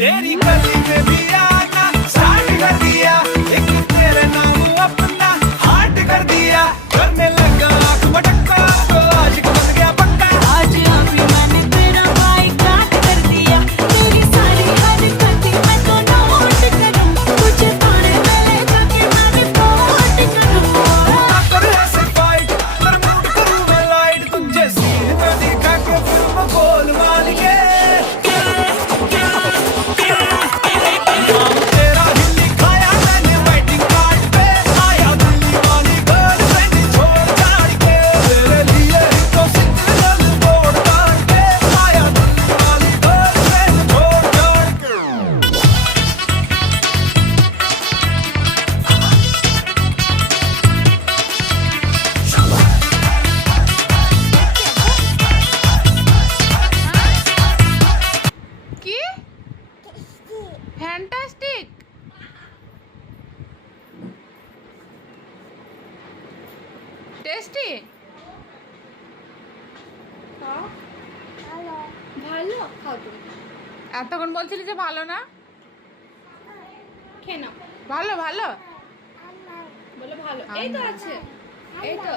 तेरी गली में भी आना स्टार्ट कर दिया, एक तेरे नाम अपना हार्ट कर दिया, करने लगा आँख मटक्का तो आज बन गया पक्का। आज अभी मैंने तेरा बाइकाट कर दिया, तेरी सारी हरकतें मैं तो नोट करूं, तुझे थाने में ले जाके मैं रिपोर्ट करूं। कर ऐसे फाइट पर मूड करूं मैं लाइट, तुझे सीन पे दिखा के फिल्म गोलमाल के नाम तेरा ही लिखाया मैंने वेडिंग कार्ड पे, आया दिल्ली वाली गर्लफ्रेंड छोड़ छाड़ के, तेरे लिए ही तो सिग्नल बोर्ड काट के, आया दिल्ली वाली गर्लफ्रेंड छोड़ छाड़ के। কি ফ্যান্টাস্টিক টেস্টি ভালো খাও তুমি এতক্ষণ বলছিলি যে ভালো না খেয়ে নাও ভালো ভালো বলো ভালো এই তো আছে এই তো